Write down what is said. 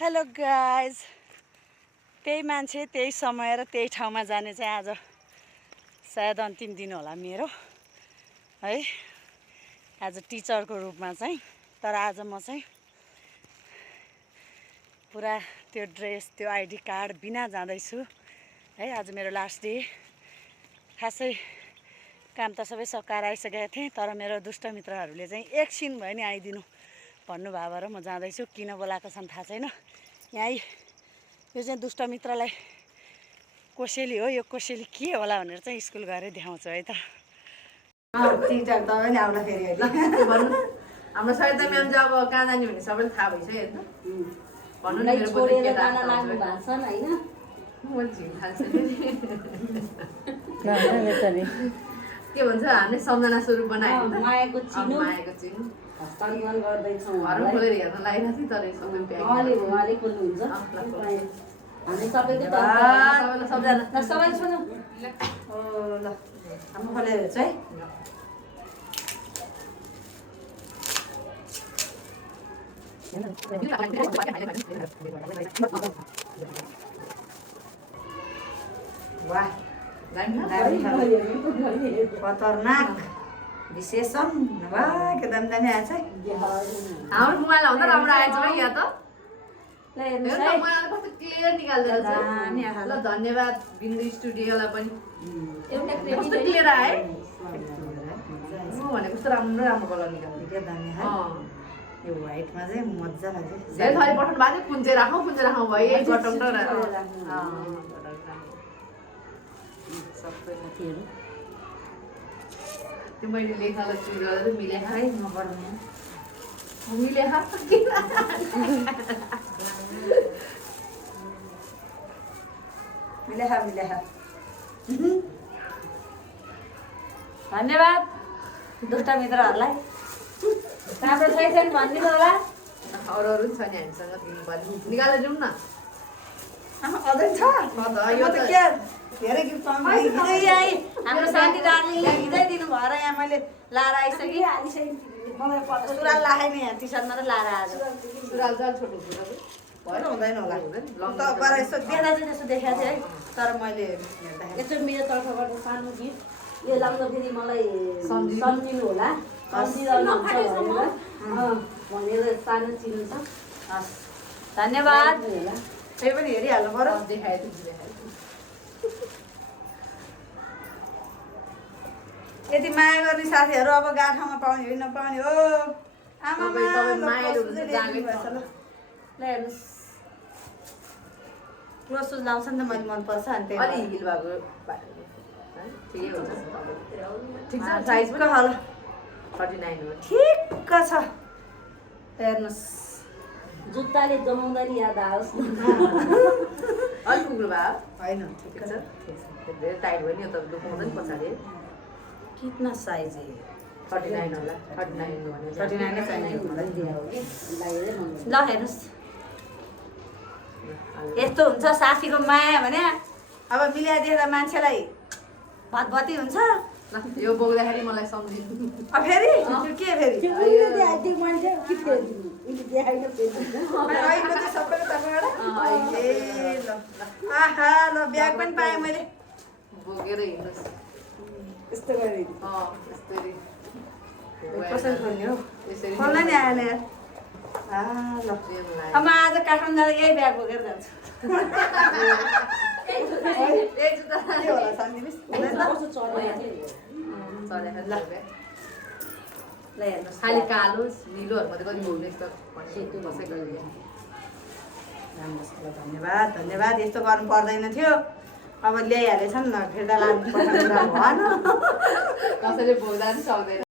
Hello guys, त्यही मान्छे त्यही समय र त्यही ठाउँमा जाने चाहिँ आज सायद अन्तिम दिन होला मेरो है। आज टिचरको रूपमा चाहिँ, तर आज म चाहिँ पुरा त्यो ड्रेस त्यो आइडी कार्ड बिना जाँदैछु है। आज मेरो लास्ट डे। खासै काम त सबै सकाएर आइसकेको थिएँ, तर मेरो दुष्ट मित्रहरूले चाहिँ एकछिन भयो नि आइदिनु भन्नुभयो भएर म जाँदैछु। किन बोलाएको छन् थाहा छैन। यहाँ यो चाहिँ दुष्ट मित्रलाई कोसेली हो, यो कोसेली के होला भनेर चाहिँ स्कुल गएर देखाउँछु है त। टिचर तपाईँले आउँदाखेरि हाम्रो सरिता म्याम चाहिँ अब कहाँ जाने भन्ने सबैले थाहा भइसक्यो नि त। भन्नु नि मेरो छोडेर जान लाग्नु भएको छन् हैन। म झिङ खाल्छु के भन्छ हामीले सम्झना स्वरूप बनाएको नि त। मायाको चिनो मायाको चिनो हस्तान्तरण गर्दै छौँ। घरमा खोलेर हेर्न लागिरहेको थियो, तर सबै प्याक उहाँले खोल्नुहुन्छ। हामी सबैको सबैलाई सम्झना सबैले सुनौ। ल हाम्रो खोलेर हेर्छ है। वाह, खतरनाक विशेषण वाह, के दामी दामी आएछ है। हाम्रो मोबाइल आउँदा राम्रो आएछ भाइ। यहाँ त मोबाइल कस्तो क्लियर निकाल्दै रहेछ। ल धन्यवाद बिन्दु स्टुडियोलाई पनि। एउटा कस्तो क्लियर आए भनेको कस्तो राम्रो राम्रो कलर निकाल्दै के दामी है। यो व्हाइटमा चाहिँ मजा लाग्यो। धेरै थरी पठाउनु भएको थियो, कुन चाहिँ राखौँ भयो गटम त सबै साथीहरू त्यो मैले लेखालाई चुज गरेर मिलेख है नपर्ने मिलेख मिलेख। धन्यवाद दुष्ट मित्रहरूलाई। राम्रो छैन भनिदिनु होला। अरू छ नि हामीसँग दिनुपर्ने, निकालेर जाउँ न। अझै छ यो त के धेरै गिफ्ट पाउनु। हाम्रो साथी डार्लिङले हिजै दिनु भएर यहाँ मैले लाएर आइसकेँ। मलाई सुरुवाल लाएँ नि यहाँ टी सर्टमा र लाएर आज सुरुवाल चाहिँ छोटो छोटो भएर हुँदैन होला। लङ तर यसो देख्दा चाहिँ त्यस्तो देखाएको थियो है, तर मैले हेर्दाखेरि यसो मेरो तर्फबाट सानो गिफ्ट। यो लाउँदाखेरि मलाई सम्झिनु होला, सम्झिरहनुहुन्छ भनेर सानो चिनो छ। हस् धन्यवाद। होला त्यही पनि हेरिहाल्नु पर्यो। देखाएको थियो। यति माया गर्ने साथीहरू अब गाठामा पाउने हो नपाउने हो। आमामा ल हेर्नुहोस्, क्लोज सुज लाउँछ नि त, मैले मनपर्छ अनि त्यही अलि हिल भएको ठिकै हुन्छ। ठिक छ, साइज पनि होला 39 हो। ठिक्क छ। हेर्नुहोस् जुत्ताले जमाउँदा नि याद आओस्। अलिक पुग्नु भयो होइन ठिक छ। धेरै टाइट भयो नि, यो त दुखाउँछ नि पछाडि। कितना साइज है? 39 होला। 39 भने 39 नै चाहिने मलाई। ल हेर्नुहोस्, यस्तो हुन्छ साथीको माया भने। अब मिलाइदिएर मान्छेलाई भतभती हुन्छ। यो बोक्दाखेरि मलाई सम्झिनु। फेरि त्यो के फेरि रहेको चाहिँ सबैको तर्फबाट। ए ल आहा, ल ब्याग पनि पाएँ मैले। बोकेर हिँड्नुहोस् यस्तो गरी यसरी कसरी खोल्ने हो? यसरी खोल्न नि आएन यार। ल अब म आज काठमाडौँ जाँदा यही ब्याग बोकेर जान्छु। ए जुत्ता के होला शान्ति मिस? ल हेर्नुहोस् खालि कालो निलोहरूमा त कति बोक्ने यस्तो कसै गरिदिए। राम्रो छ। ल धन्यवाद धन्यवाद। यस्तो गर्नु पर्दैन थियो। अब ल्याइहालेछन् न, फिर्ता लानु पर्दैन भन। कसैले बोक्दा पनि सक्दैन।